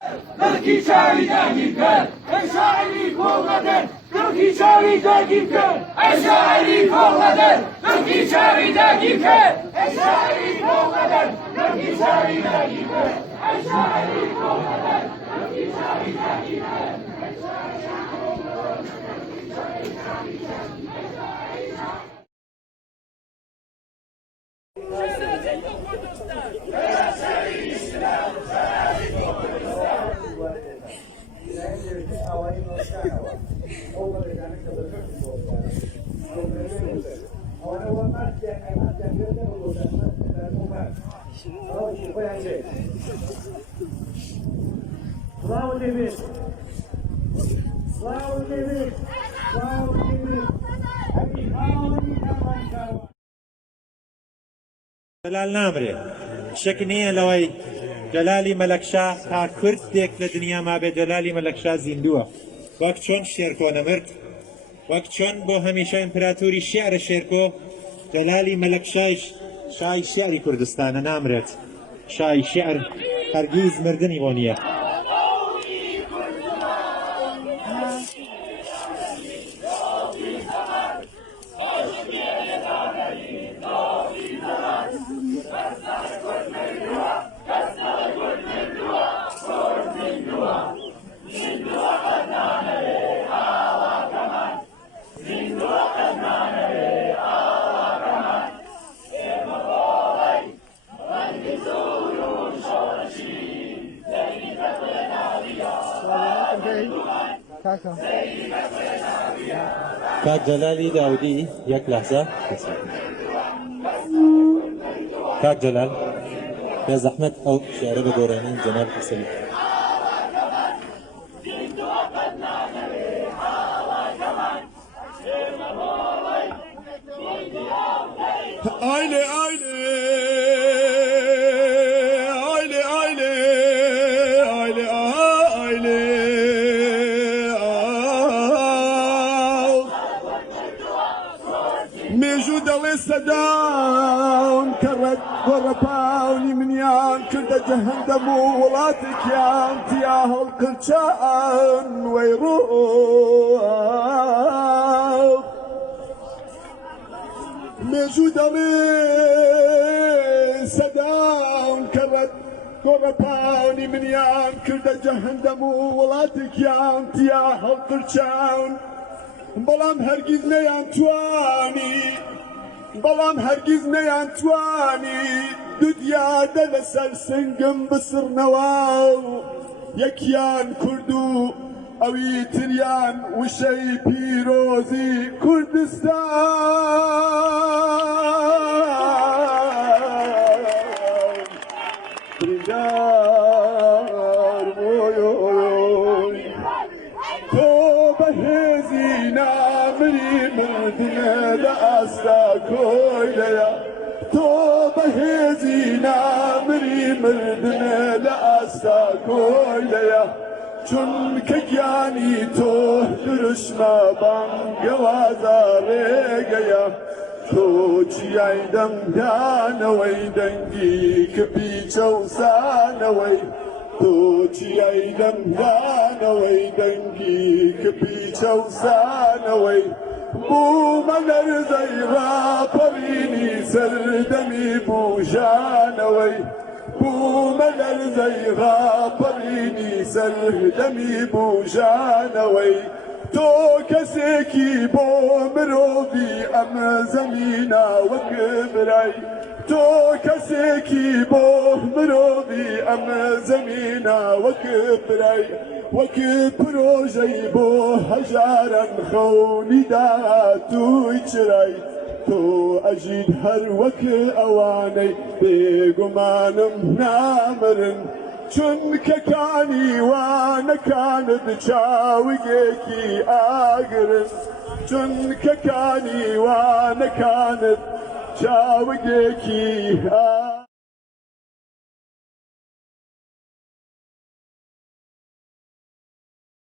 Turkey cherry dagiken, eşari kolladır. Turkey cherry dagiken, eşari kolladır. Turkey cherry dagiken, eşari kolladır. Turkey cherry dagiken, eşari kolladır. Turkey cherry dagiken. Bravo Demir. Bravo Demir. Bravo Demir. جلال نامرێ شک نییە لەوەی جەلالی مەلەکشا تا کوردێک لە دنیا مابێ جەلالی مەلەکشا زیندووە وەک چۆن شێرکۆ نەمرد وەک چۆن بۆ هەمیشە ئیمپراتوری شێعرە شێرکۆ جەلالی مەلەکشایش شای شێعری کوردستانە نامرێت شای شێعر هەرگیز مردنی بۆ نییە کاک جەلالی داودی یەک لەحزە کاک جەلال بێ زەحمەت ئەو شێعرە بگۆڕێنین جەناب حەسەنی Aile aile aile aile aile aile موجود الصدام كرت ورباوني من يان كرد جهنم ولاتك يا انت يا القرشان ويروح موجود الصدام كرت ورباوني من يان كرد جهنم ولاتك يا انت يا القرشان بەڵام هەرگیز نەیانتوانی بەڵام هەرگیز نەیانتوانی دودیادە لەسەر سنگم بسڕنەوە یەکیان کورد و ئەوی تریان وشەی پیرۆزی کوردستان بریندار تۆ بەهێزی نامری مردنە لە ئاستا کۆیلەیە تۆ بەهێزی نامری مردنە لە ئاستا کۆیلەیە چونکە گیانی تۆ درشمە بانگەوازە ڕێگەیە تۆ چیای دەمدانەوەی دەنگی کپی چەوسانەوەی تۆ چیای دەمدانەوەی دەنگی کپی چەوسانەوەی بوومە لەرزەی ڕاپەڕینی سەردەمی بوژانەوەی بوومە لەرزەی ڕاپەڕینی سەردەمی بوژانەوەی تۆ کەسێکی بۆ مرۆڤی ئەم زەمینە وەک برای تۆ کەسێکی بۆ مرۆڤی ئەم زەمینە وەک برای وەک پرۆژەی بۆ هەژارن خەونی داهاتووی چرای تۆ ئەژید هەر وەک ئەوانەی بێگومانم نامرن چونکە کانیوانەکانت چاوگێکی ئاگرن چونکە کانیوانەکانت چاوگێکی ئاگرن